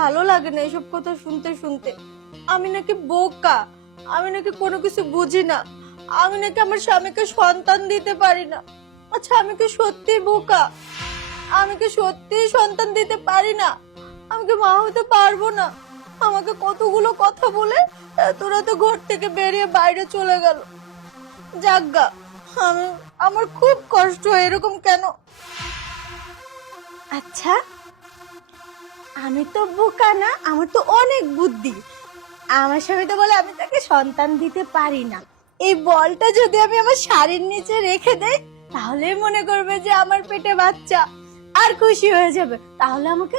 ভালো লাগে না এসব কথা শুনতে শুনতে। আমি নাকি বোকা, আমি নাকি কোনো কিছু বুঝি না, আমি নাকি আমার স্বামীকে সন্তান দিতে পারি না। আচ্ছা আমি কি সত্যি বোকা? আমি কি সত্যি সন্তান দিতে পারি না? আমি কি মা হতে পারবো না? আমাকে কতগুলো কথা বলে তোরা তো ঘর থেকে বেরিয়ে বাইরে চলে গেল। যাজ্ঞা, আমি আমার খুব কষ্ট হয়, এরকম কেন? আচ্ছা আমি তো বোকা না, আমার তো অনেক বুদ্ধি। আমার স্বামী তো বলে আমি তাকে সন্তান দিতে পারি না। এই বলটা যদি আমি আমার শাড়ির নিচে রেখে দেই তাহলে মনে করবে যে আমার পেটে বাচ্চা, আর খুশি হয়ে যাবে, তাহলে আমাকে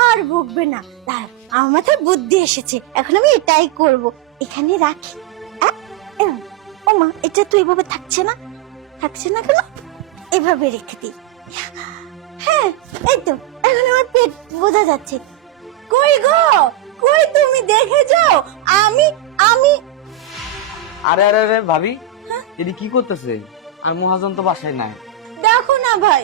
আর বকবে না। দাঁড়া, আমার মাথায় বুদ্ধি এসেছে, এখন আমি এটাই করব। এখানে রাখি। ও মা, এটা তো এভাবে থাকছে না, থাকছে না কেন? এভাবে রেখে দিই। হ্যাঁ এই তো, এখন আমার পেট বোঝা যাচ্ছে। কই গো, কই তুমি দেখে যাও, আমি আমি আরে আরে আরে ভাবি, এটি কি করতেছে? আর মহাজন তো বাসায় নাই। দেখো না ভাই,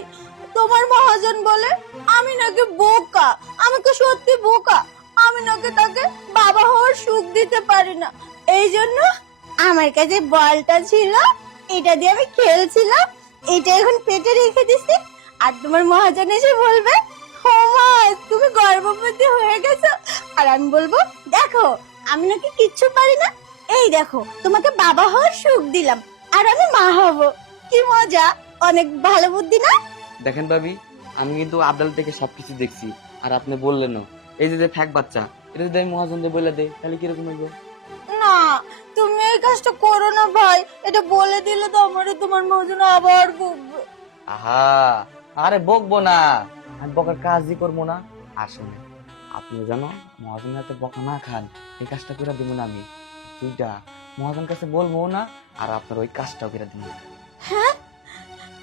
তোমার মহাজন বলে আমি নাকি বোকা, আমি কি সত্যি বোকা? আমি নাকি তাকে বাবা হওয়ার সুখ দিতে পারি না। এই জন্য আমার কাছে বলটা ছিল, এটা দিয়ে আমি খেলছিলাম, এটা এখন পেটে রেখে দিছি। আর তোমার মহাজন এসে বলবে ও মা তুমি গর্ভবতী হয়ে গেছো, আর আমি বলবো দেখো আমি নাকি কিচ্ছু পারি না, এই দেখো তোমাকে বাবা হওয়ার সুখ দিলাম, আর আমি মা হব। কি মজা, অনেক ভালো বুদ্ধি না? দেখেন ভাবি, আমি কিন্তু আদালত থেকে সবকিছু দেখছি, আর আপনি বললেনও এই যে ফ্যাক বাচ্চা, এটা যদি আমি মহাজনকে বলে দেই তাহলে কিরকম হইব? না, তুমি এই কাজটা করো না ভাই, এটা বলে দিলে তো আমারে তোমার মহাজন আবার বকবে। আহা, আরে বকবো না, আমি বকার কাজই করবো না। আসলে আপনি জানো মহাজনের হাতে বকা না খান, এই কাজটা করে দিব না আমি। দুইটা মহাজন কাছে বলবো না, আর আপনার ওই কাজটাও করে দিব। হ্যাঁ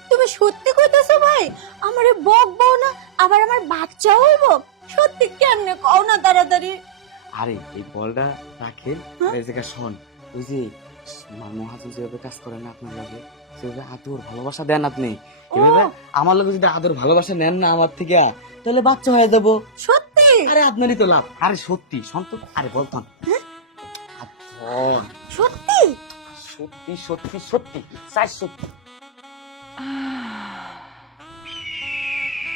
তুমি সত্যি কইতাছো ভাই? আমারে বকবো না, আবার আমার বাচ্চা হইব? সত্যি কেমনে কও না তাড়াতাড়ি। আরে এই বলটা রাখেন, এই জায়গা শোন, ওই যে মহাজন যেভাবে কাজ করে না আপনার লাগে, সেভাবে আদর ভালোবাসা দেন আপনি। এভাবে আমার লোক যদি আদর ভালোবাসা নেন না আমার থেকে, তাহলে বাচ্চা হয়ে যাবো। সত্যি? আরে আপনারই তো লাভ। আরে সত্যি সন্ত, আরে বলতাম সত্যি? সত্যি সত্যি সত্যি চাই সত্যি।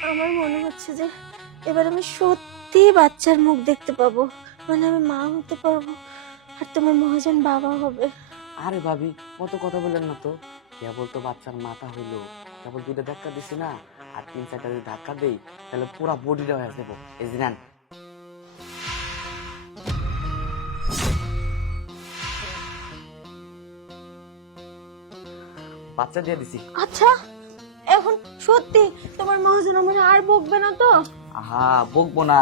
আমার মনে হচ্ছে যে এবার আমি সত্যি বাচ্চার মুখ দেখতে পাবো, মানে আমি মা হতে পারবো, আর তোমার মহাজন বাবা হবে। আরে ভাবি, কত কথা বললেন না তো, কেবল তো বাচ্চার মাথা হইলো, কেবল দুইটা ধাক্কা দিছি না, আর 3-4টা যদি ধাক্কা দেই তাহলে পুরা বডিটা হয়ে যাবো। এই যে নেন। বাচ্চা দিয়ে দিছি। আচ্ছা এখন সত্যি তোমার মহাজন আমার আর বকবে না তো? আহা, বকবো না,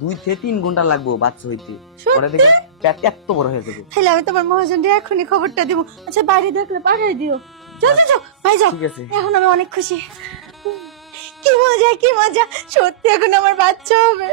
2 থেকে 3 ঘন্টা লাগবো বাচ্চা হইতে, পরে দেখে পেট এত বড় হয়ে যাবে। তাহলে আমি তোমার মহাজনকে এখনই খবরটা দিব। আচ্ছা বাইরে দেখলে পাঠিয়ে দিও। যাও যাও যাও ভাই যাও। ঠিক আছে। এখন আমি অনেক খুশি। কি মজা কি মজা, সত্যি এখন আমার বাচ্চা হবে।